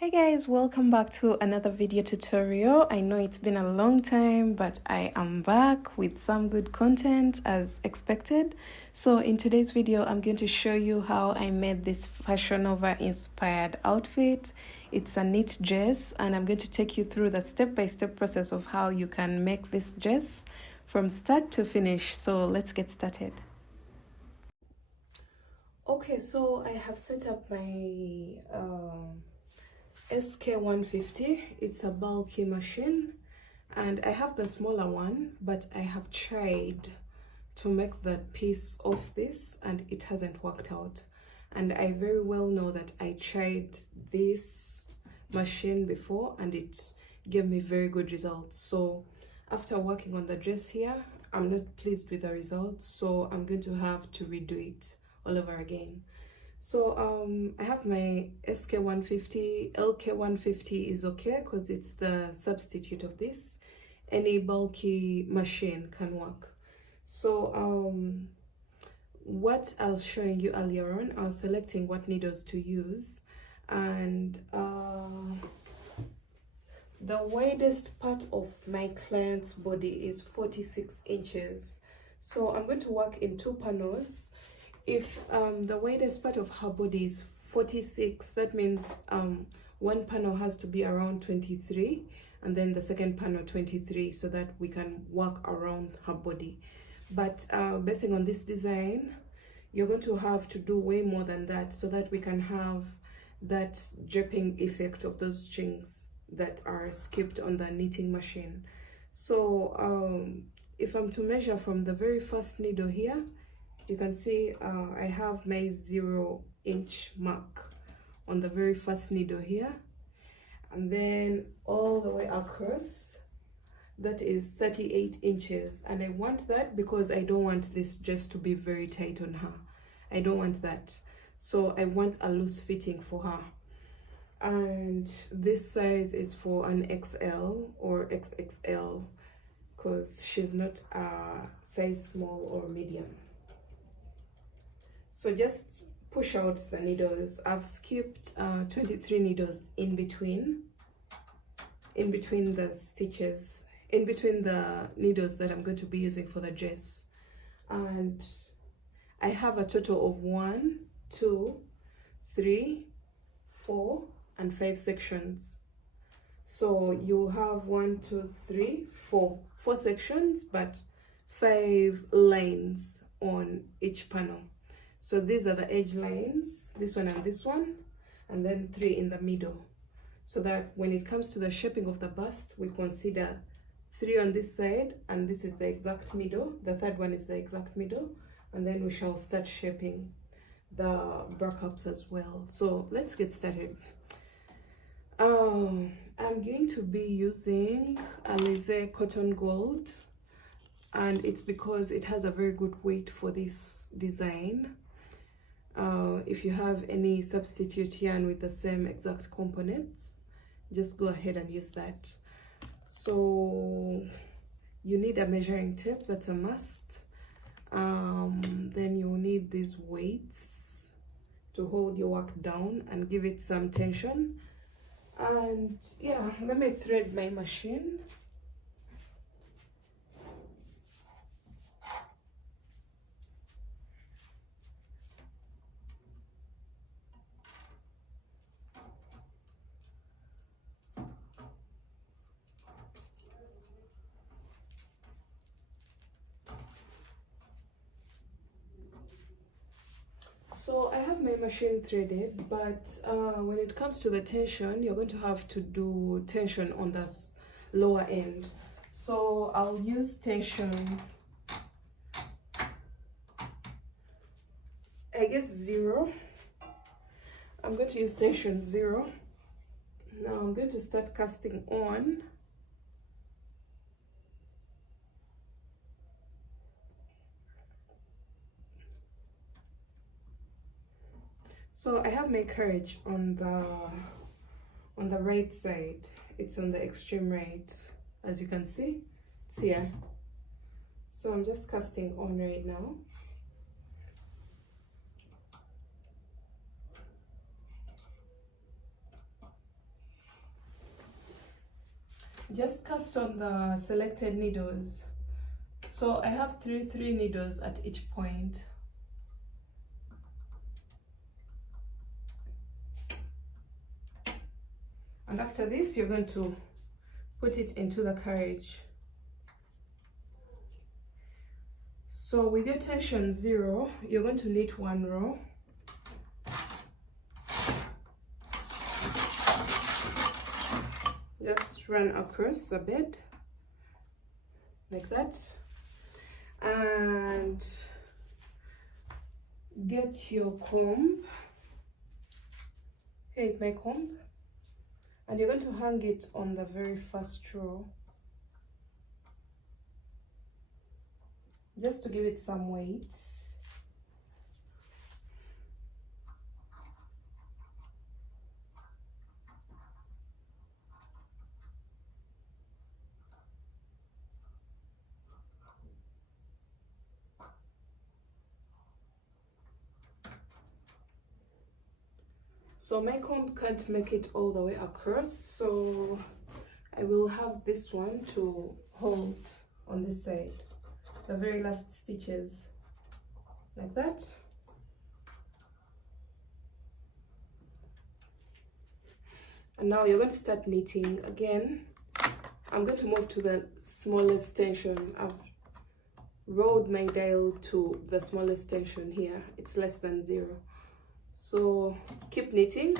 Hey guys, welcome back to another video tutorial. I know it's been a long time, but I am back with some good content as expected. So in today's video, I'm going to show you how I made this Fashionnova inspired outfit. It's a knit dress, and I'm going to take you through the step-by-step process of how you can make this dress from start to finish. So let's get started. Okay, so I have set up my SK150. It's a bulky machine, and I have the smaller one, but I have tried to make the piece of this and it hasn't worked out. And I very well know that I tried this machine before and it gave me very good results. So after working on the dress here, I'm not pleased with the results, so I'm going to have to redo it all over again. So I have my SK150. LK150 is okay because it's the substitute of this. Any bulky machine can work. So what I was showing you earlier on, I was selecting what needles to use, and the widest part of my client's body is 46 inches. So I'm going to work in two panels. If the widest part of her body is 46, that means one panel has to be around 23, and then the second panel 23, so that we can work around her body. But basing on this design, you're going to have to do way more than that, so that we can have that draping effect of those strings that are skipped on the knitting machine. So if I'm to measure from the very first needle here, you can see I have my 0-inch mark on the very first needle here, and then all the way across, that is 38 inches. And I want that because I don't want this just to be very tight on her. I don't want that. So I want a loose fitting for her. And this size is for an XL or XXL because she's not a size small or medium. So just push out the needles. I've skipped 23 needles in between the stitches, in between the needles that I'm going to be using for the dress. And I have a total of 1, 2, 3, 4, and 5 sections. So you have 1, 2, 3, 4 sections, but 5 lines on each panel. So these are the edge lines, this one, and then 3 in the middle, so that when it comes to the shaping of the bust, we consider 3 on this side, and this is the exact middle. The third one is the exact middle, and then we shall start shaping the backups as well. So let's get started. I'm going to be using Alize Cotton Gold, and it's because it has a very good weight for this design. If you have any substitute yarn with the same exact components, just go ahead and use that. So you need a measuring tape, that's a must. Then you need these weights to hold your work down and give it some tension. And yeah, let me thread my machine. So I have my machine threaded, but when it comes to the tension, you're going to have to do tension on the lower end. So I'll use tension, I guess 0. I'm going to use tension 0. Now I'm going to start casting on. So I have my carriage on the right side. It's on the extreme right, as you can see, it's here. So I'm just casting on right now. just cast on the selected needles. So I have three needles at each point. And after this, you're going to put it into the carriage. So with your tension 0, you're going to knit 1 row. Just run across the bed like that, and get your comb. Here is my comb, and you're going to hang it on the very first row, just to give it some weight. So my comb can't make it all the way across, so I will have this one to hold on this side, the very last stitches, like that. And now you're going to start knitting again. I'm going to move to the smallest tension. I've rolled my dial to the smallest tension here. It's less than 0. So keep knitting.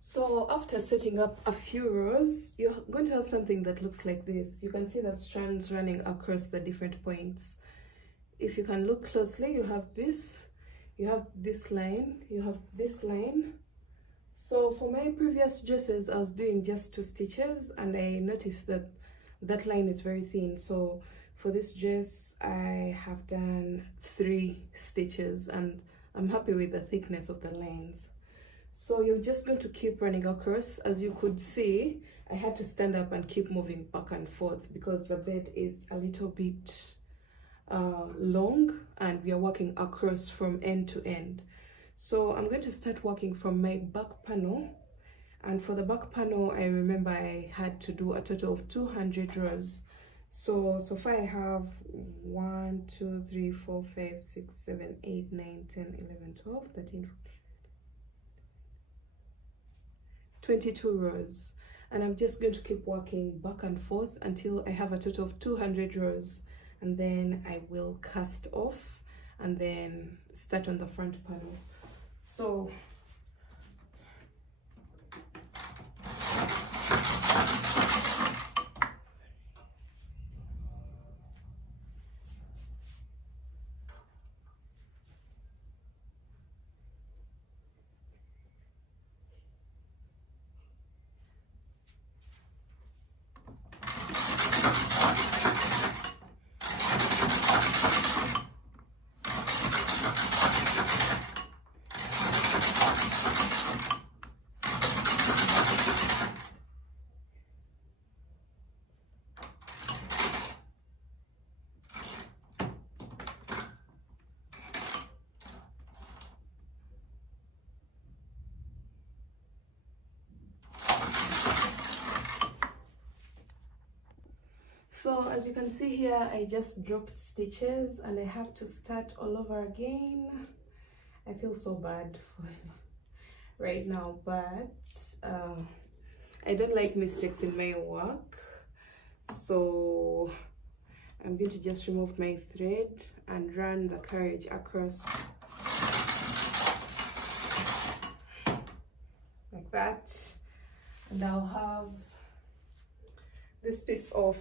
So after setting up a few rows, you're going to have something that looks like this. You can see the strands running across the different points. If you can look closely, you have this line, you have this line. So for my previous dresses, I was doing just 2 stitches, and I noticed that that line is very thin. So for this dress, I have done 3 stitches, and I'm happy with the thickness of the lines. So you're just going to keep running across. As you could see, I had to stand up and keep moving back and forth because the bed is a little bit long, and we are working across from end to end. So I'm going to start working from my back panel, and for the back panel, I remember I had to do a total of 200 rows. So far I have 1 2 3 4 5 6 7 8 9 10 11 12 13 22 rows, and I'm just going to keep working back and forth until I have a total of 200 rows, and then I will cast off and then start on the front panel. So So as you can see here, I just dropped stitches and I have to start all over again. I feel so bad for right now, but I don't like mistakes in my work. So I'm going to just remove my thread and run the carriage across like that. And I'll have this piece of,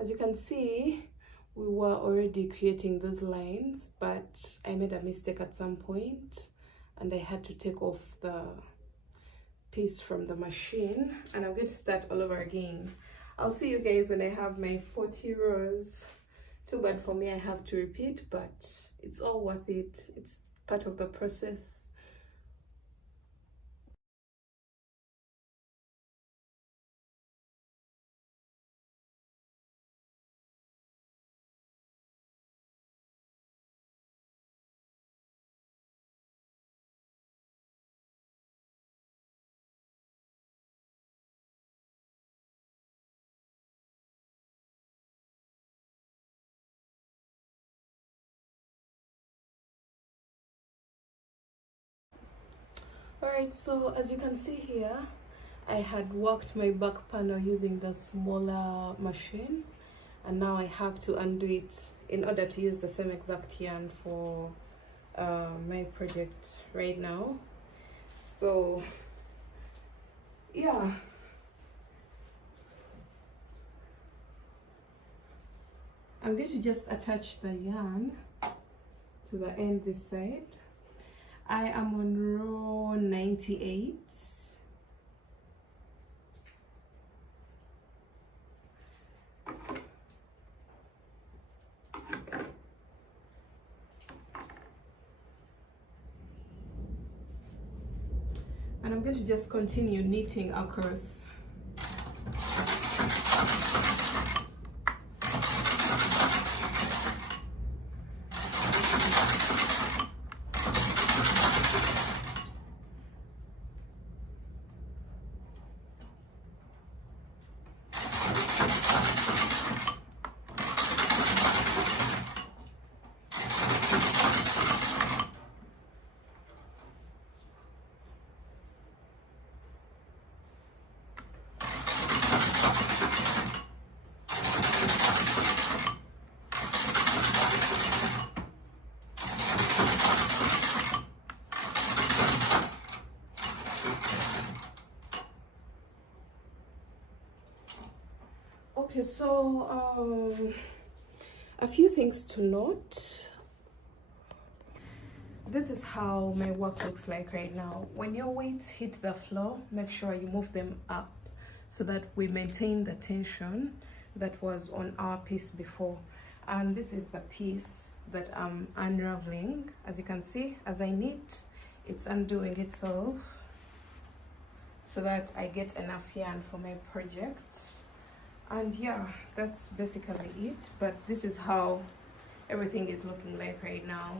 as you can see, we were already creating those lines, but I made a mistake at some point and I had to take off the piece from the machine, and I'm going to start all over again. I'll see you guys when I have my 40 rows. Too bad for me, I have to repeat, but it's all worth it. It's part of the process. Alright, so as you can see here, I had worked my back panel using the smaller machine, and now I have to undo it in order to use the same exact yarn for my project right now. So yeah, I'm going to just attach the yarn to the end this side. I am on row 98. And I'm going to just continue knitting across. Okay, so a few things to note. This is how my work looks like right now. When your weights hit the floor, make sure you move them up so that we maintain the tension that was on our piece before. And this is the piece that I'm unraveling. As you can see, as I knit, it's undoing itself so that I get enough yarn for my project. And yeah, that's basically it. But this is how everything is looking like right now.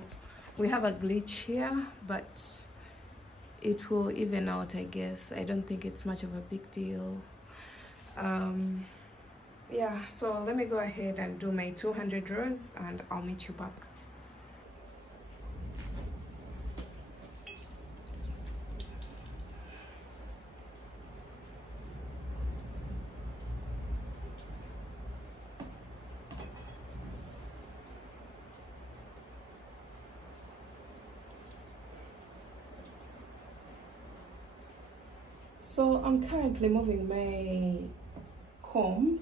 We have a glitch here, but it will even out, I guess. I don't think it's much of a big deal. Yeah, so let me go ahead and do my 200 rows and I'll meet you back. So I'm currently moving my comb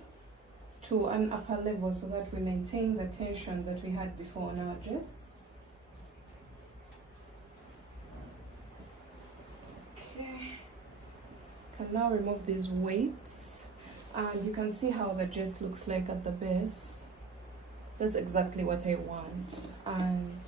to an upper level so that we maintain the tension that we had before on our dress. Okay, can now remove these weights, and you can see how the dress looks like at the base. That's exactly what I want. And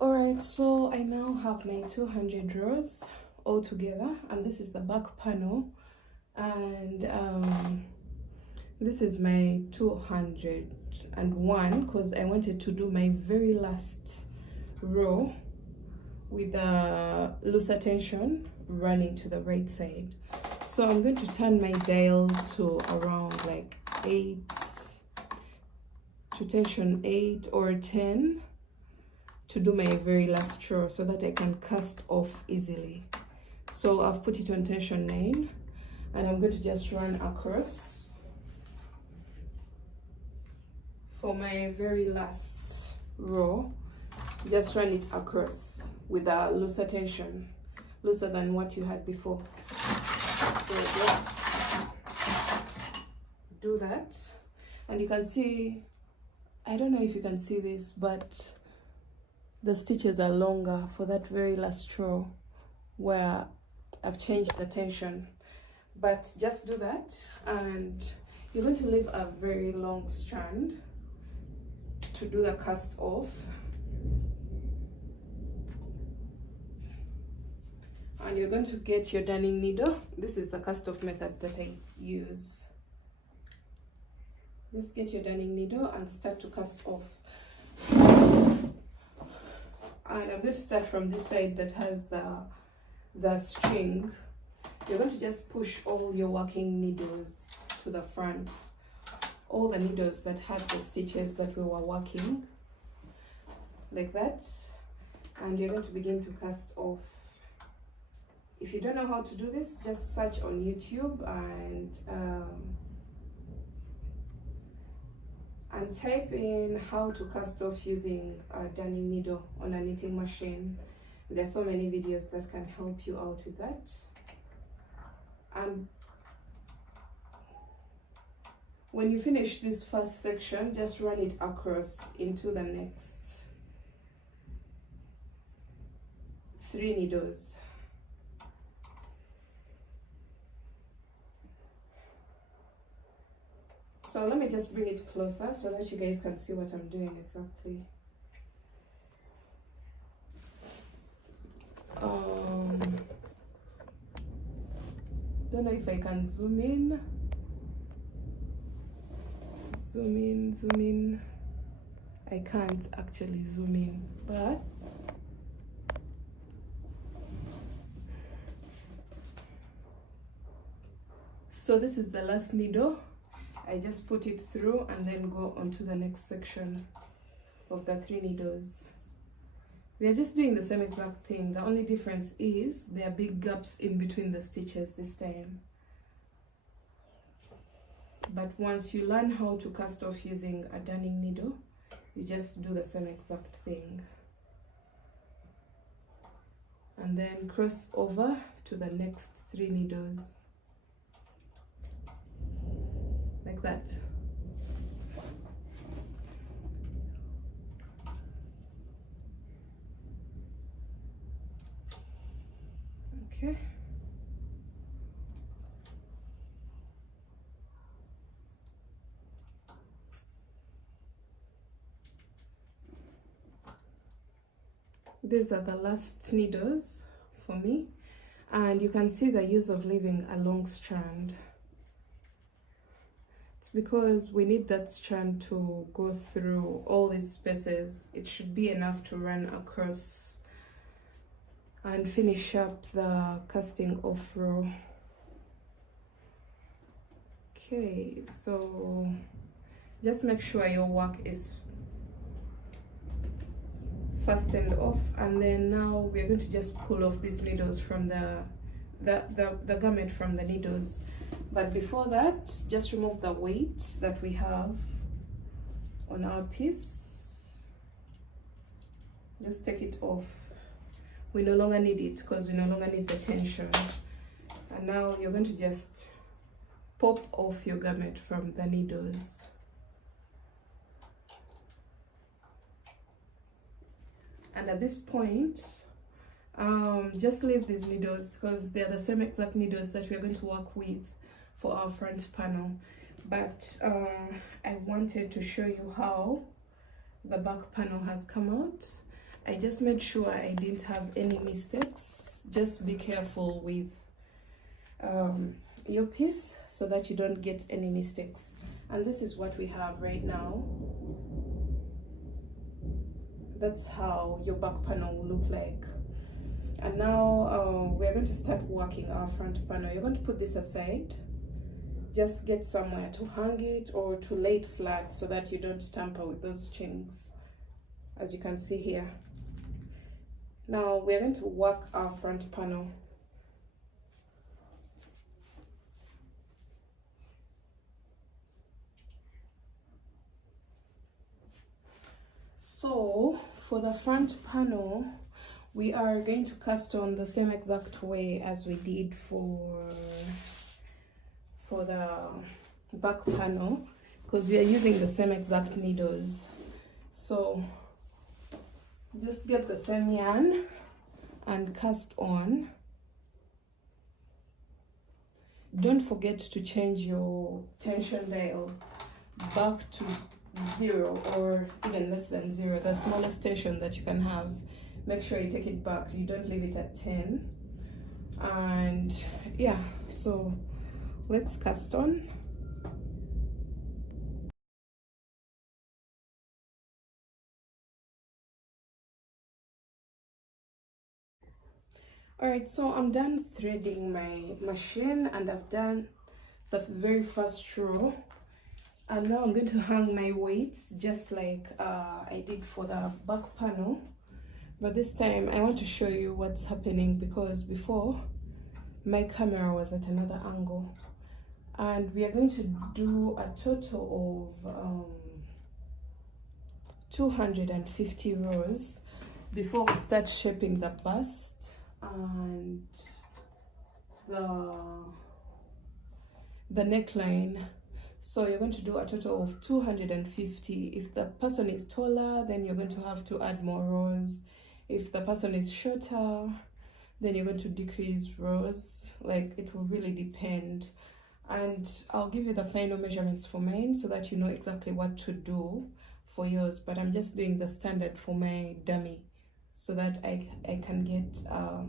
alright, so I now have my 200 rows all together, and this is the back panel, and this is my 201 because I wanted to do my very last row with a looser tension running to the right side. So I'm going to turn my dial to around like 8 to tension 8 or 10 to do my very last row so that I can cast off easily. So I've put it on tension 9, and I'm going to just run across for my very last row. Just run it across with a looser tension, looser than what you had before. So let's do that, and you can see, I don't know if you can see this, but the stitches are longer for that very last row where I've changed the tension. but just do that, and you're going to leave a very long strand to do the cast off. And you're going to get your darning needle. This is the cast off method that I use. Just get your darning needle and start to cast off. And I'm going to start from this side that has the string. You're going to just push all your working needles to the front, all the needles that had the stitches that we were working, like that, and you're going to begin to cast off. If you don't know how to do this, just search on YouTube and type in how to cast off using a darning needle on a knitting machine. There's so many videos that can help you out with that. And when you finish this first section, just run it across into the next 3 needles. So let me just bring it closer so that you guys can see what I'm doing exactly. Don't know if I can zoom in. Zoom in. I can't actually zoom in, but so this is the last needle. I just put it through and then go on to the next section of the 3 needles. We are just doing the same exact thing. The only difference is there are big gaps in between the stitches this time. But once you learn how to cast off using a darning needle, you just do the same exact thing. And then cross over to the next 3 needles. Like that. Okay. These are the last needles for me, and you can see the use of leaving a long strand. It's because we need that strand to go through all these spaces. It should be enough to run across and finish up the casting off row. Okay, so just make sure your work is fastened off, and then now we're going to just pull off these needles from the garment from the needles. But before that, just remove the weight that we have on our piece. Just take it off. We no longer need it because we no longer need the tension. And now you're going to just pop off your garment from the needles. And at this point, just leave these needles because they're the same exact needles that we're going to work with for our front panel. But I wanted to show you how the back panel has come out. I just made sure I didn't have any mistakes. Just be careful with your piece so that you don't get any mistakes. And this is what we have right now. That's how your back panel will look like. And now we're going to start working our front panel. You're going to put this aside. Just get somewhere to hang it or to lay it flat so that you don't tamper with those strings, as you can see here. Now we're going to work our front panel. So for the front panel, we are going to cast on the same exact way as we did for the back panel, because we are using the same exact needles. So just get the same yarn and cast on. don't forget to change your tension dial back to 0 or even less than 0, the smallest tension that you can have. Make sure you take it back, you don't leave it at 10. And yeah, so let's cast on. Alright, so I'm done threading my machine and I've done the very first row, and now I'm going to hang my weights just like I did for the back panel, but this time I want to show you what's happening because before my camera was at another angle. And we are going to do a total of 250 rows before we start shaping the bust and the neckline. So you're going to do a total of 250. If the person is taller, then you're going to have to add more rows. If the person is shorter, then you're going to decrease rows. Like, it will really depend. And I'll give you the final measurements for mine so that you know exactly what to do for yours, but I'm just doing the standard for my dummy so that I can get a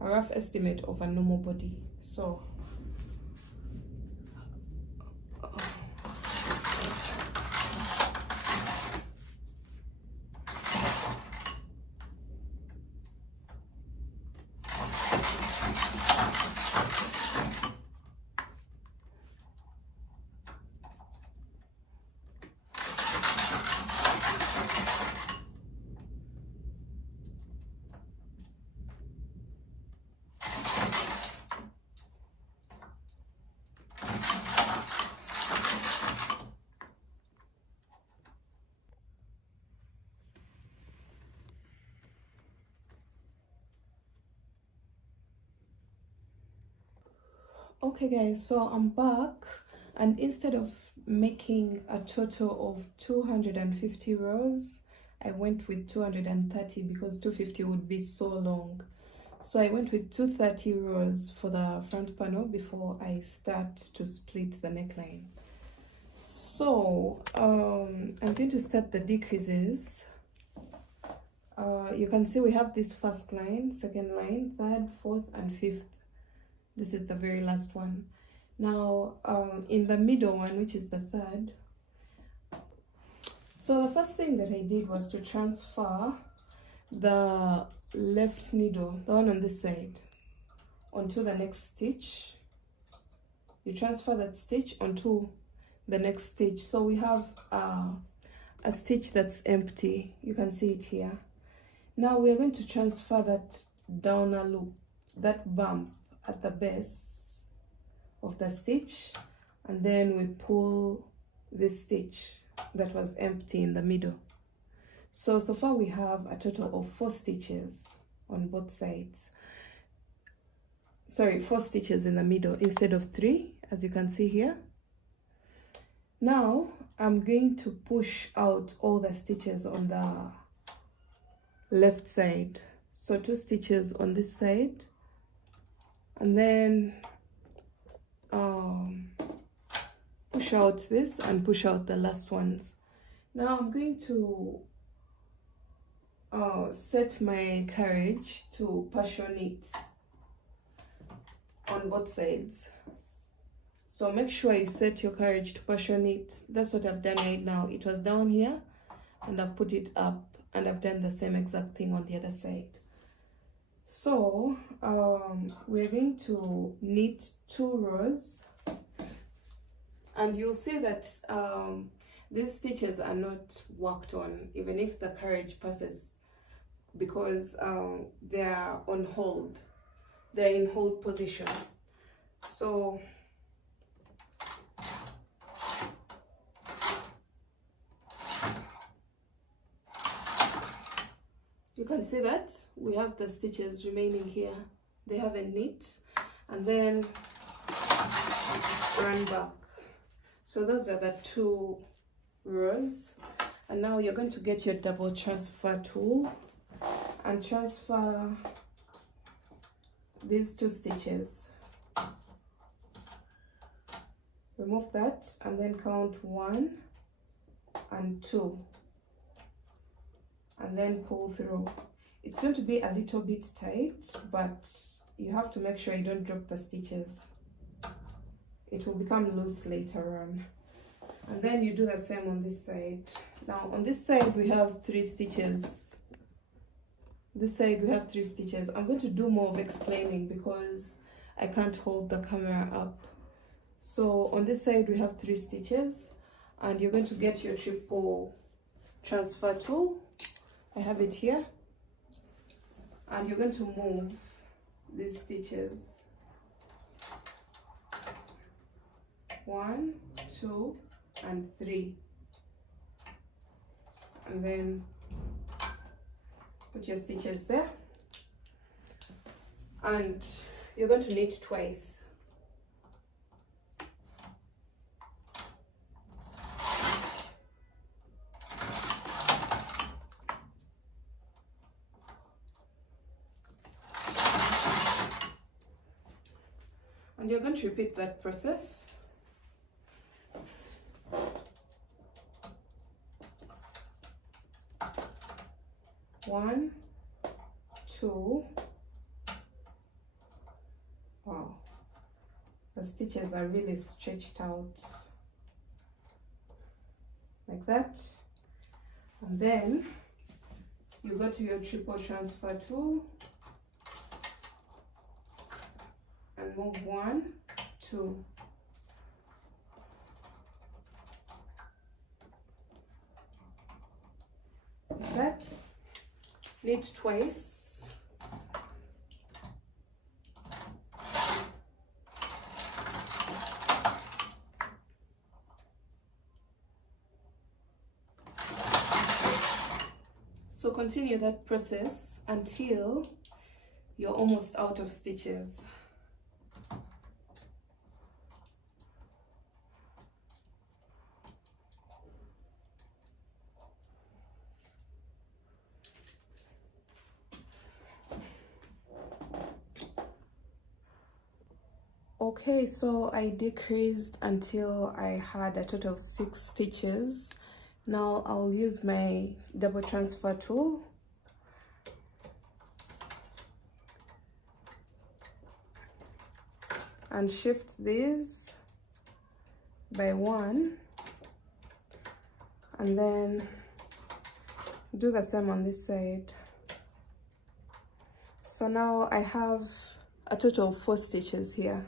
rough estimate of a normal body. So okay guys, so I'm back, and instead of making a total of 250 rows, I went with 230 because 250 would be so long. So I went with 230 rows for the front panel before I start to split the neckline. So I'm going to start the decreases. You can see we have this first line, second line, third, fourth, and fifth. This is the very last one. Now, in the middle one, which is the third, so the first thing that I did was to transfer the left needle, the one on this side, onto the next stitch. You transfer that stitch onto the next stitch. So we have a stitch that's empty. You can see it here. Now we are going to transfer that down a loop, that bump at the base of the stitch, and then we pull this stitch that was empty in the middle. So far we have a total of 4 stitches on both sides. Sorry, 4 stitches in the middle instead of 3, as you can see here. Now I'm going to push out all the stitches on the left side. So 2 stitches on this side, and then push out this and push out the last ones. Now I'm going to set my carriage to passionate on both sides. So make sure you set your carriage to passionate. That's what I've done right now. It was down here and I've put it up, and I've done the same exact thing on the other side. So we're going to knit 2 rows, and you'll see that these stitches are not worked on even if the carriage passes, because they are on hold. They're in hold position. So you can see that we have the stitches remaining here. They haven't knit, and then run back. So those are the 2 rows. And now you're going to get your double transfer tool and transfer these 2 stitches remove that, and then count 1 and 2, and then pull through. It's going to be a little bit tight, but you have to make sure you don't drop the stitches. It will become loose later on. And then you do the same on this side. Now on this side we have 3 stitches. This side we have 3 stitches. I'm going to do more of explaining because I can't hold the camera up. So on this side we have 3 stitches, and you're going to get your triple transfer tool. I have it here, and you're going to move these stitches. 1, 2, and 3, and then put your stitches there, and you're going to knit twice. And you're going to repeat that process. One, 2. Wow, the stitches are really stretched out like that. And then you go to your triple transfer tool and move 1, 2. Like that. Knit twice. So continue that process until you're almost out of stitches. Okay, so I decreased until I had a total of 6 stitches. Now I'll use my double transfer tool and shift these by 1, and then do the same on this side. So now I have a total of 4 stitches here,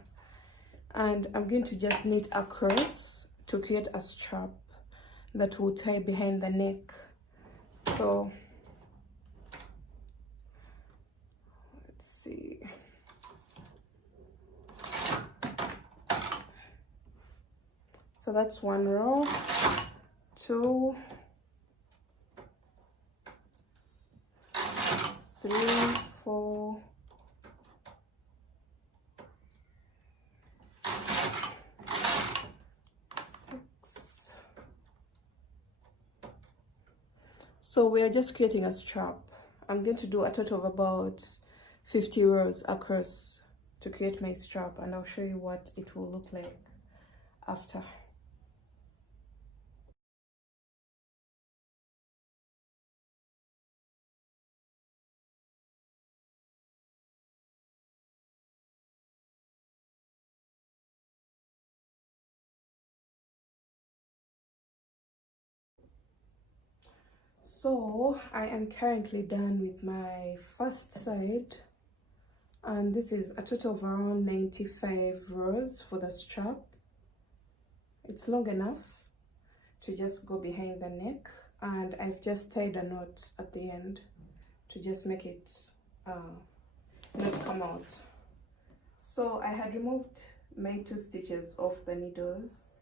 and I'm going to just knit across to create a strap that will tie behind the neck. So let's see. So that's 1 row, 2, 3, 4, 6. So we are just creating a strap. I'm going to do a total of about 50 rows across to create my strap, and I'll show you what it will look like after. So I am currently done with my first side, and this is a total of around 95 rows for the strap. It's long enough to just go behind the neck, and I've just tied a knot at the end to just make it not come out. So I had removed my 2 stitches off the needles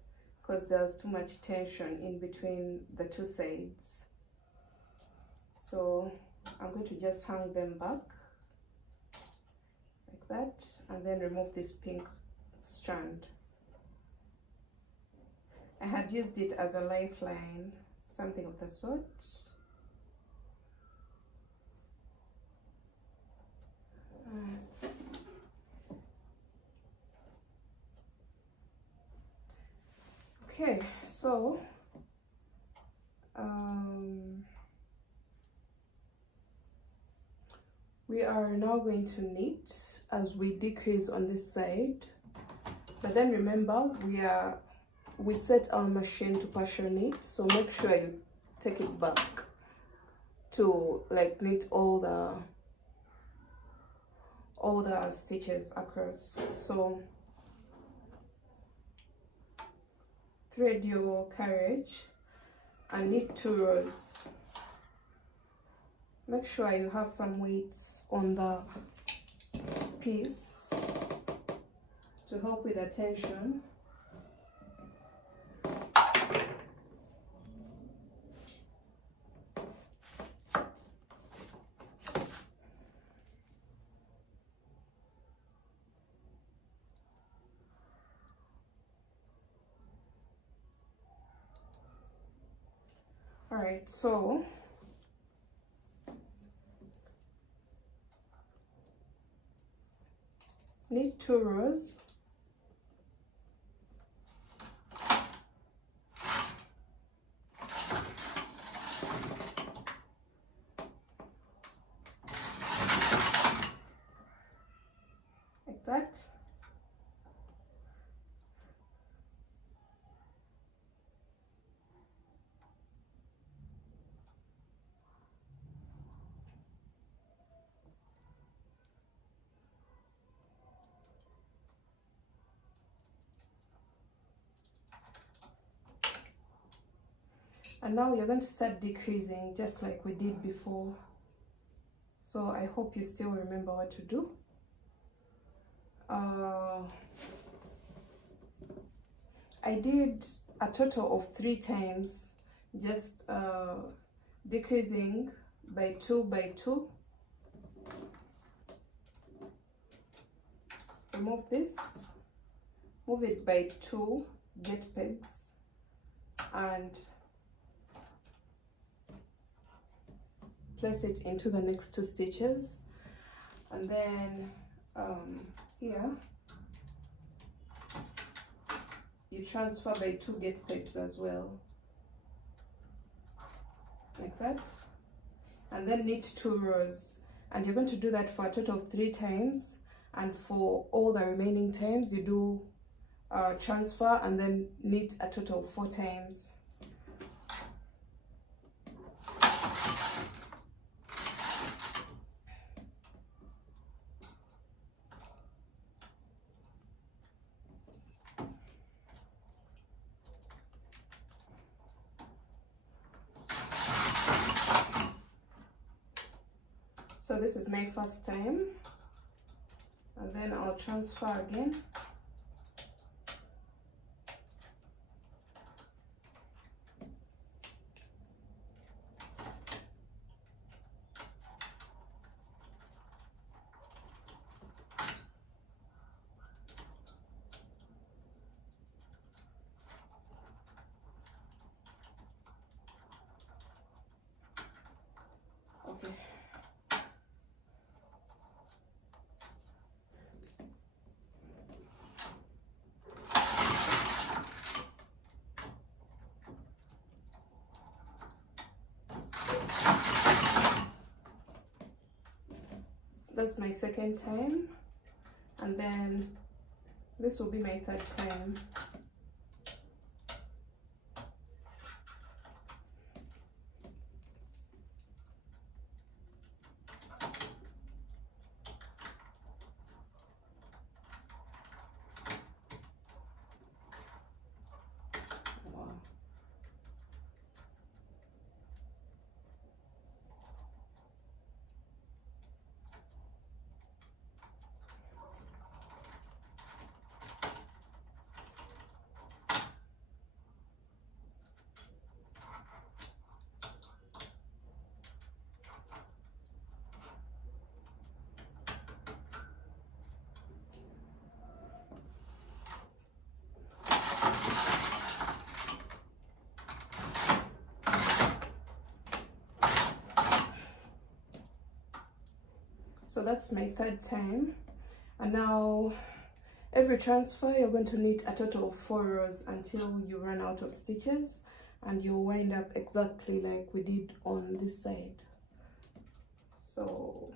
because there was too much tension in between the 2 sides. So I'm going to just hang them back like that, and then remove this pink strand. I had used it as a lifeline, something of the sort. Okay, so we are now going to knit as we decrease on this side, but then remember we set our machine to partial knit, so make sure you take it back to like knit all the stitches across. So thread your carriage and knit 2 rows. Make sure you have some weights on the piece to help with the tension. All right, so knit 2 rows. Like that. And now you're going to start decreasing just like we did before. So I hope you still remember what to do. I did a total of 3 times, just decreasing by 2 by 2. Remove this, move it by 2 get pegs, and place it into the next 2 stitches, and then here you transfer by 2 get pegs as well, like that, and then knit 2 rows. And you're going to do that for a total of 3 times, and for all the remaining times you do transfer and then knit a total of 4 times. So this is my first time, and then I'll transfer again. Okay. That's my second time, and then this will be my third time. So that's my third time, and now Every transfer you're going to knit a total of 4 rows until you run out of stitches, and you'll wind up exactly like we did on this side. So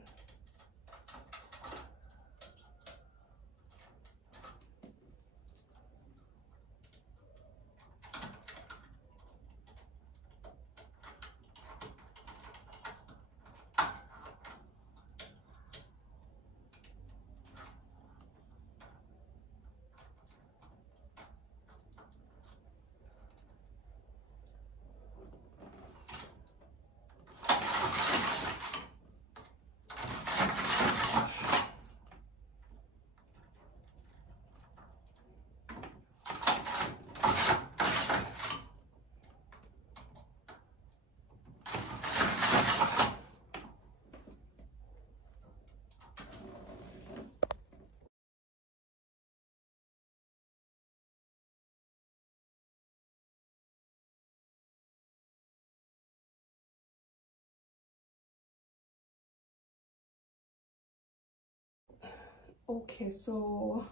okay, so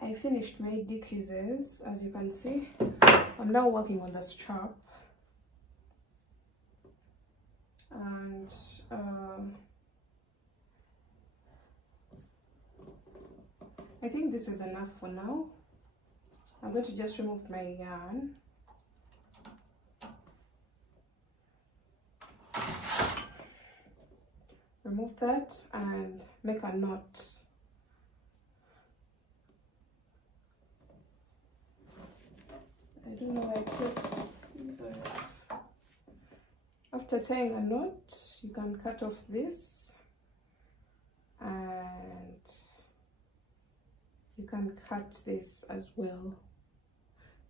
I finished my decreases. As you can see, I'm now working on the strap, and I think this is enough for now. I'm going to just remove my yarn. Remove that and make a knot. I don't know where I placed scissors. After tying a knot, you can cut off this, and you can cut this as well.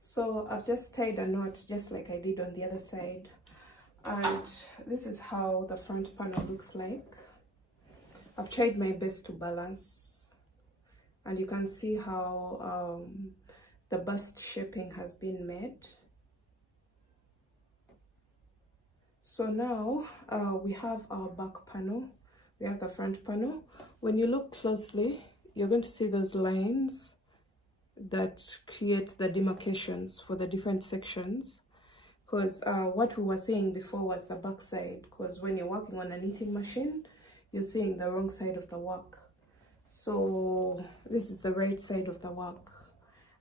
So I've just tied a knot just like I did on the other side, and this is how the front panel looks like. I've tried my best to balance, and you can see how the bust shaping has been made. So now we have our back panel, we have the front panel. When you look closely, you're going to see those lines that create the demarcations for the different sections, because what we were seeing before was the back side, because when you're working on a knitting machine, you're seeing the wrong side of the work. So this is the right side of the work,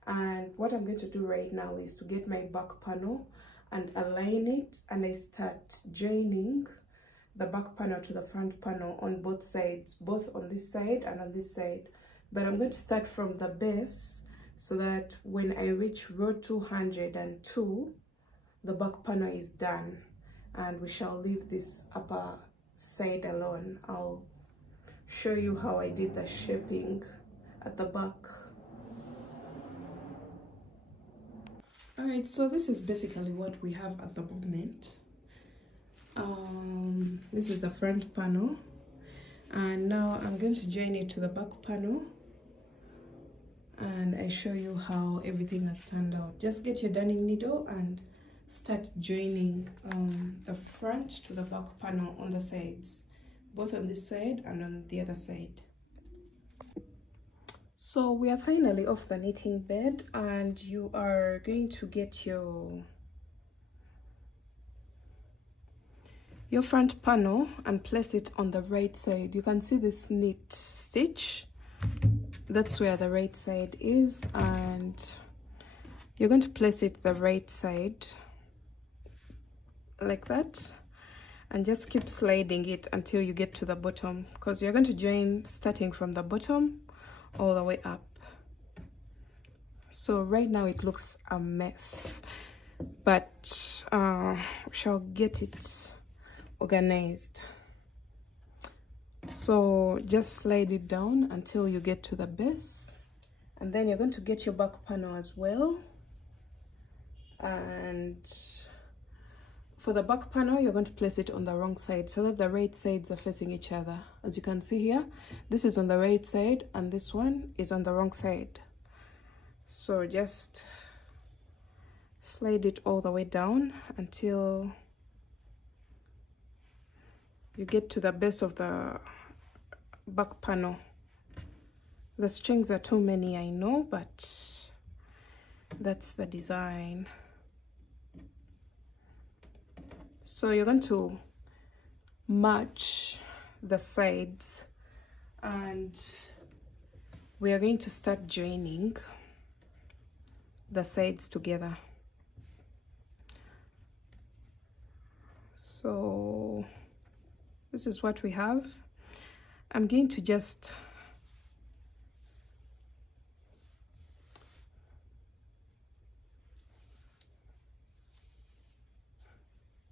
and what I'm going to do right now is to get my back panel and align it, and I start joining the back panel to the front panel on both sides, both on this side and on this side. But I'm going to start from the base so that when I reach row 202, the back panel is done, and we shall leave this upper side alone. I'll show you how I did the shaping at the back. Alright, so this is basically what we have at the moment. This is the front panel, and now I'm going to join it to the back panel, and I show you how everything has turned out. Just get your darning needle and start joining the front to the back panel on the sides, both on this side and on the other side. So we are finally off the knitting bed, and you are going to get your front panel and place it on the right side. You can see this knit stitch, that's where the right side is, and you're going to place it the right side like that, and just keep sliding it until you get to the bottom, because you're going to join starting from the bottom all the way up. So right now it looks a mess, but we shall get it organized. So just slide it down until you get to the base, and then you're going to get your back panel as well. And for the back panel, you're going to place it on the wrong side so that the right sides are facing each other. As you can see here, this is on the right side and this one is on the wrong side. So just slide it all the way down until you get to the base of the back panel. The strings are too many, I know, but that's the design. So you're going to match the sides, and we are going to start joining the sides together. So this is what we have. I'm going to just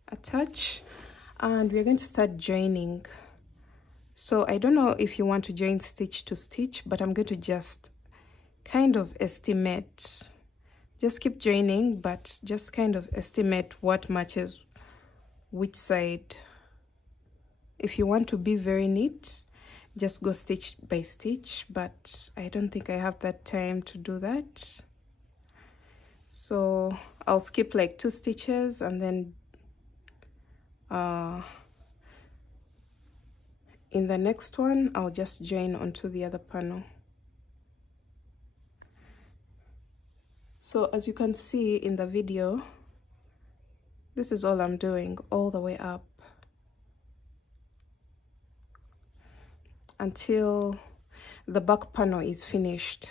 attach, and we're going to start joining. So I don't know if you want to join stitch to stitch, but I'm going to just kind of estimate. Just keep joining, but just kind of estimate what matches which side. If you want to be very neat, just go stitch by stitch, but I don't think I have that time to do that. So I'll skip like 2 stitches, and then in the next one I'll just join onto the other panel. So as you can see in the video, this is all I'm doing all the way up until the back panel is finished.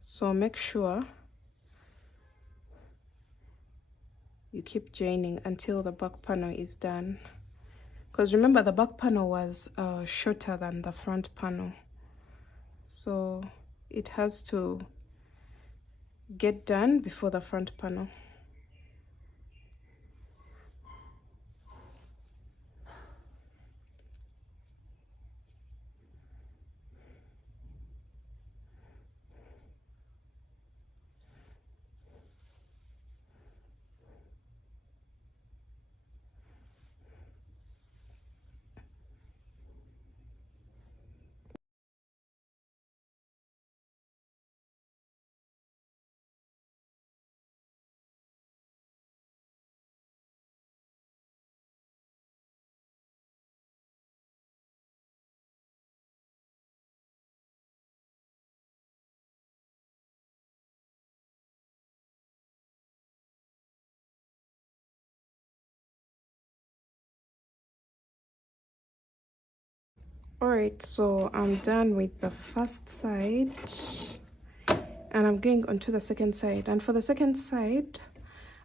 So make sure you keep joining until the back panel is done, because remember the back panel was shorter than the front panel, so it has to get done before the front panel. Alright, so I'm done with the first side and I'm going onto the second side, and for the second side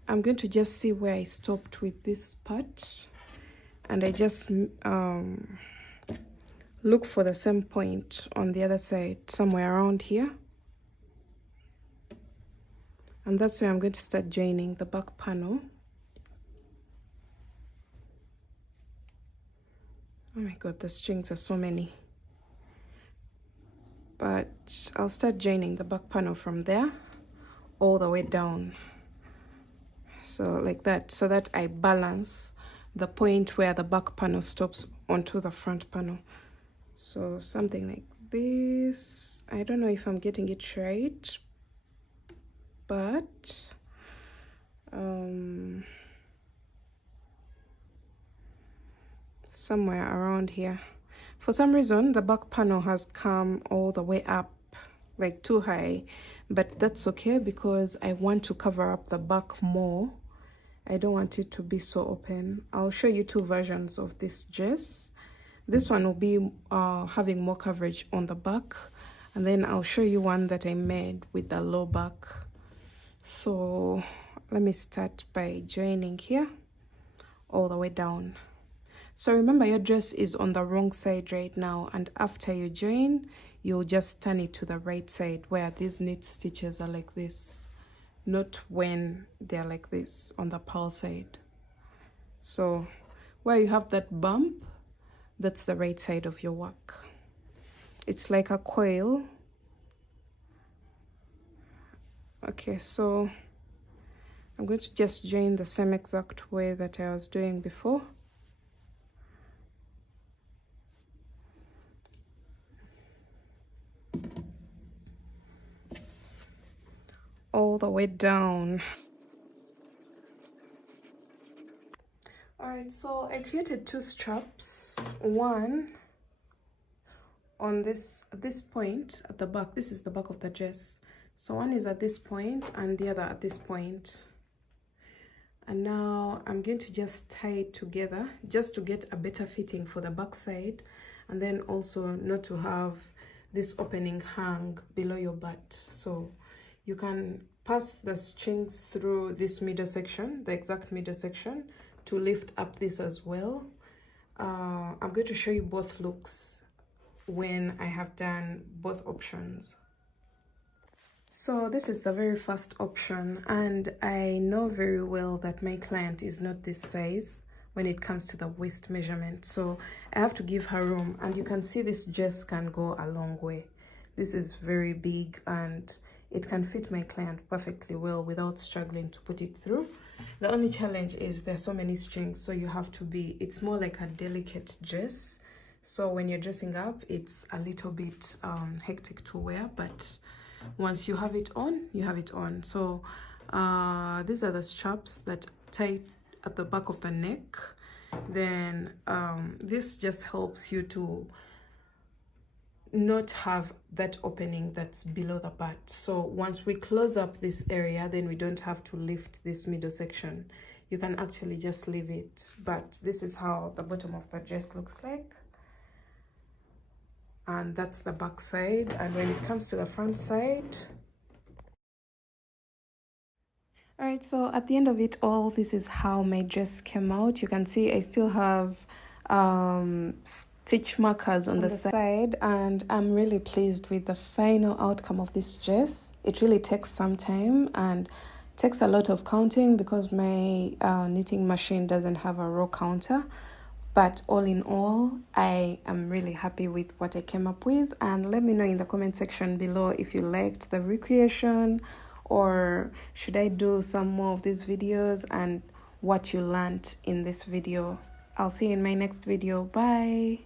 I'm going to just see where I stopped with this part, and I just look for the same point on the other side, somewhere around here, and that's where I'm going to start joining the back panel. Oh my god, the strings are so many. But I'll start joining the back panel from there all the way down. So like that, so that I balance the point where the back panel stops onto the front panel. So something like this. I don't know if I'm getting it right, but somewhere around here. For some reason the back panel has come all the way up, like too high, but that's okay because I want to cover up the back more. I don't want it to be so open. I'll show you 2 versions of this dress. This one will be having more coverage on the back, and then I'll show you one that I made with the low back. So let me start by joining here all the way down. So remember, your dress is on the wrong side right now, and after you join, you'll just turn it to the right side where these knit stitches are like this, not when they're like this on the purl side. So where you have that bump, that's the right side of your work. It's like a coil. Okay, so I'm going to just join the same exact way that I was doing before. All the way down. Alright, so I created 2 straps, one on this point at the back. This is the back of the dress. So one is at this point and the other at this point. And now I'm going to just tie it together just to get a better fitting for the back side, and then also not to have this opening hang below your butt. So you can pass the strings through this middle section, the exact middle section, to lift up this as well. I'm going to show you both looks when I have done both options. So this is the very first option, and I know very well that my client is not this size when it comes to the waist measurement, so I have to give her room. And you can see this dress can go a long way. This is very big and it can fit my client perfectly well without struggling to put it through. The only challenge is there's so many strings, so you have to be, it's more like a delicate dress, so when you're dressing up it's a little bit hectic to wear, but once you have it on, you have it on. So these are the straps that tie at the back of the neck. Then this just helps you to not have that opening that's below the butt. So once we close up this area, then we don't have to lift this middle section. You can actually just leave it. But this is how the bottom of the dress looks like. And that's the back side. And when it comes to the front side, all right, so at the end of it all, this is how my dress came out. You can see I still have stitch markers on the side, and I'm really pleased with the final outcome of this dress. It really takes some time and takes a lot of counting because my knitting machine doesn't have a row counter. But all in all, I am really happy with what I came up with. And let me know in the comment section below if you liked the recreation, or should I do some more of these videos, and what you learned in this video. I'll see you in my next video. Bye.